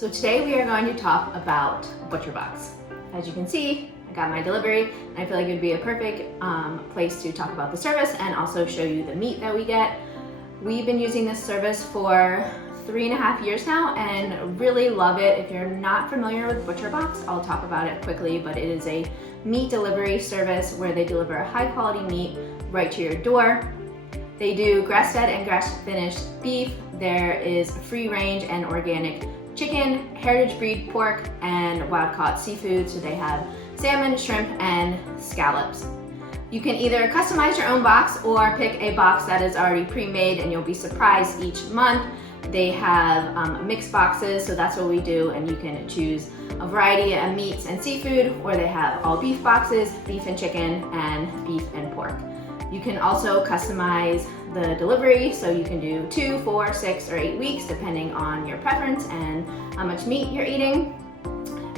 So today we are going to talk about ButcherBox. As you can see, I got my delivery, and I feel like it would be a perfect place to talk about the service and also show you the meat that we get. We've been using this service for 3.5 years now and really love it. If you're not familiar with ButcherBox, I'll talk about it quickly, but it is a meat delivery service where they deliver high quality meat right to your door. They do grass-fed and grass-finished beef. There is free range and organic chicken, heritage breed pork, and wild-caught seafood. So they have salmon, shrimp, and scallops. You can either customize your own box or pick a box that is already pre-made, and you'll be surprised each month. They have mixed boxes, so that's what we do, and you can choose a variety of meats and seafood, or they have all beef boxes, beef and chicken, and beef and pork. You can also customize the delivery, so you can do 2, 4, 6, or 8 weeks, depending on your preference and how much meat you're eating.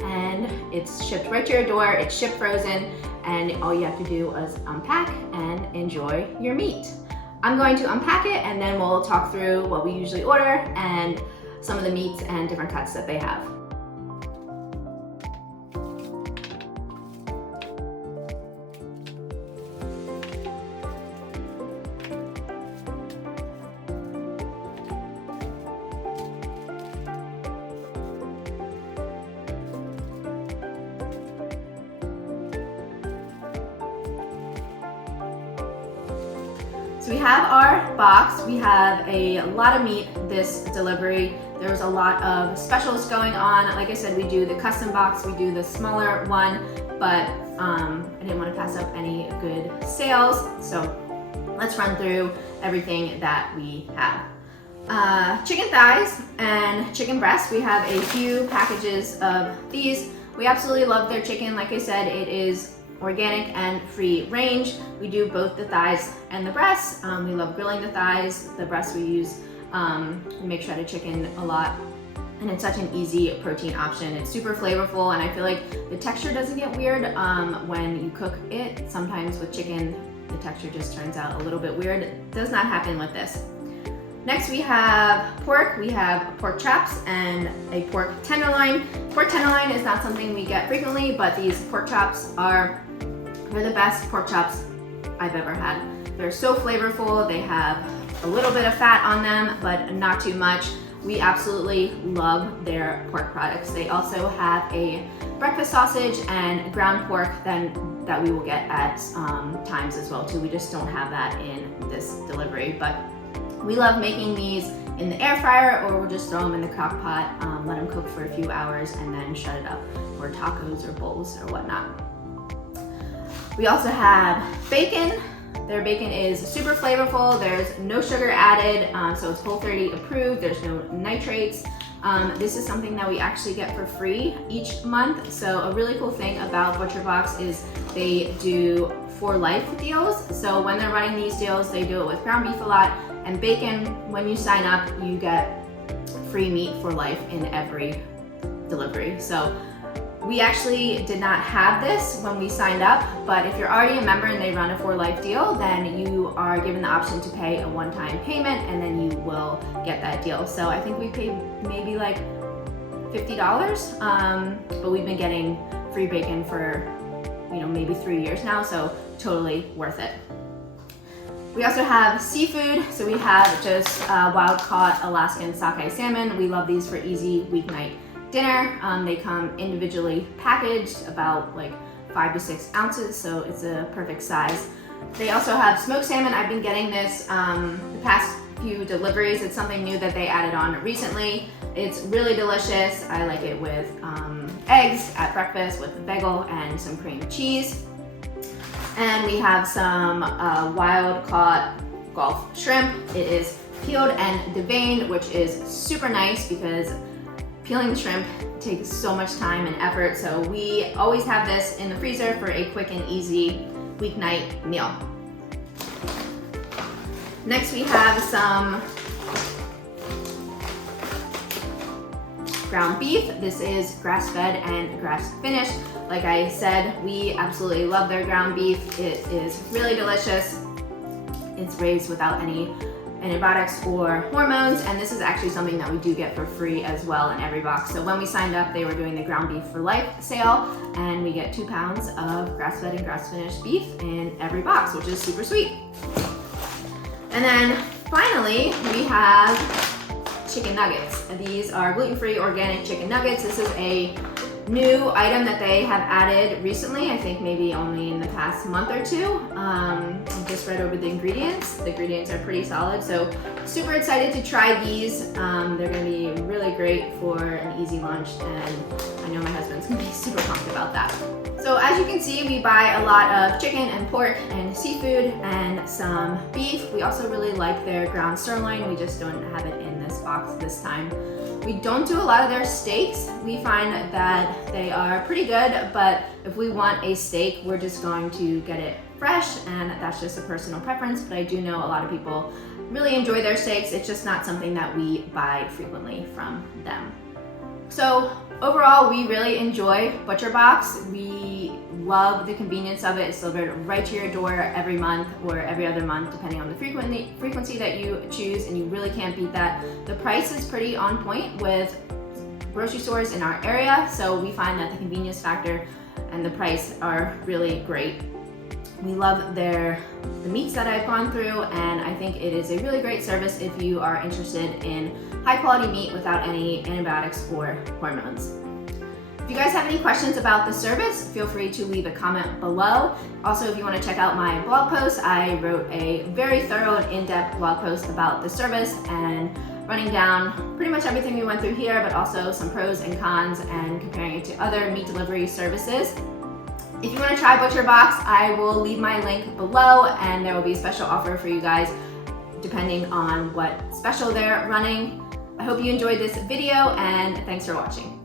And it's shipped right to your door, it's shipped frozen, and all you have to do is unpack and enjoy your meat. I'm going to unpack it, and then we'll talk through what we usually order and some of the meats and different cuts that they have. So we have our box. We have a lot of meat this delivery. There's a lot of specials going on. Like I said, we do the custom box, we do the smaller one, but I didn't want to pass up any good sales. So let's run through everything that we have. Chicken thighs and chicken breasts. We have a few packages of these. We absolutely love their chicken. Like I said, it is organic and free range. We do both the thighs and the breasts. We love grilling the thighs. The breasts we use, we make shredded chicken a lot, and it's such an easy protein option. It's super flavorful, and I feel like the texture doesn't get weird when you cook it. Sometimes with chicken, the texture just turns out a little bit weird. It does not happen with this. Next we have pork. We have pork chops and a pork tenderloin. Pork tenderloin is not something we get frequently, but these pork chops are the best pork chops I've ever had. They're so flavorful. They have a little bit of fat on them, but not too much. We absolutely love their pork products. They also have a breakfast sausage and ground pork that we will get at times as well too. We just don't have that in this delivery, but we love making these in the air fryer, or we'll just throw them in the crock pot, let them cook for a few hours, and then shut it up for tacos or bowls or whatnot. We also have bacon. Their bacon is super flavorful. There's no sugar added, so it's Whole30 approved. There's no nitrates. This is something that we actually get for free each month. So a really cool thing about ButcherBox is they do for life deals. So when they're running these deals, they do it with ground beef a lot, and bacon. When you sign up, you get free meat for life in every delivery. So we actually did not have this when we signed up, but if you're already a member and they run a for life deal, then you are given the option to pay a one-time payment, and then you will get that deal. So I think we paid maybe like $50, but we've been getting free bacon for maybe 3 years now, so totally worth it. We also have seafood. So we have just wild-caught Alaskan sockeye salmon. We love these for easy weeknight dinner. They come individually packaged, about like 5 to 6 ounces, so it's a perfect size. They also have smoked salmon. I've been getting this the past few deliveries. It's something new that they added on recently. It's really delicious. I like it with eggs at breakfast with a bagel and some cream cheese. And we have some wild-caught Gulf shrimp. It is peeled and deveined, which is super nice because peeling the shrimp takes so much time and effort. So we always have this in the freezer for a quick and easy weeknight meal. Next we have some ground beef. This is grass-fed and grass-finished. Like I said, we absolutely love their ground beef. It is really delicious. It's raised without any antibiotics or hormones, and this is actually something that we do get for free as well in every box. So when we signed up, they were doing the Ground Beef for Life sale, and we get 2 pounds of grass-fed and grass-finished beef in every box, which is super sweet. And then finally, we have chicken nuggets. These are gluten-free organic chicken nuggets. This is a new item that they have added recently, I think maybe only in the past month or two. I just read over the ingredients. The ingredients are pretty solid, so super excited to try these. They're gonna be really great for an easy lunch, and I know my husband's gonna be super pumped about that. So as you can see, we buy a lot of chicken and pork and seafood and some beef. We also really like their ground sirloin. We just don't have it in this box this time. We don't do a lot of their steaks. We find that they are pretty good, but if we want a steak, we're just going to get it fresh, and that's just a personal preference, but I do know a lot of people really enjoy their steaks. It's just not something that we buy frequently from them. So overall, we really enjoy ButcherBox. We love the convenience of it. It's delivered right to your door every month or every other month, depending on the frequency that you choose, and you really can't beat that. The price is pretty on point with grocery stores in our area, so we find that the convenience factor and the price are really great. We love the meats that I've gone through, and I think it is a really great service if you are interested in high quality meat without any antibiotics or hormones. If you guys have any questions about the service, feel free to leave a comment below. Also, if you want to check out my blog post, I wrote a very thorough and in-depth blog post about the service and running down pretty much everything we went through here, but also some pros and cons and comparing it to other meat delivery services. If you want to try ButcherBox, I will leave my link below, and there will be a special offer for you guys depending on what special they're running. I hope you enjoyed this video, and thanks for watching.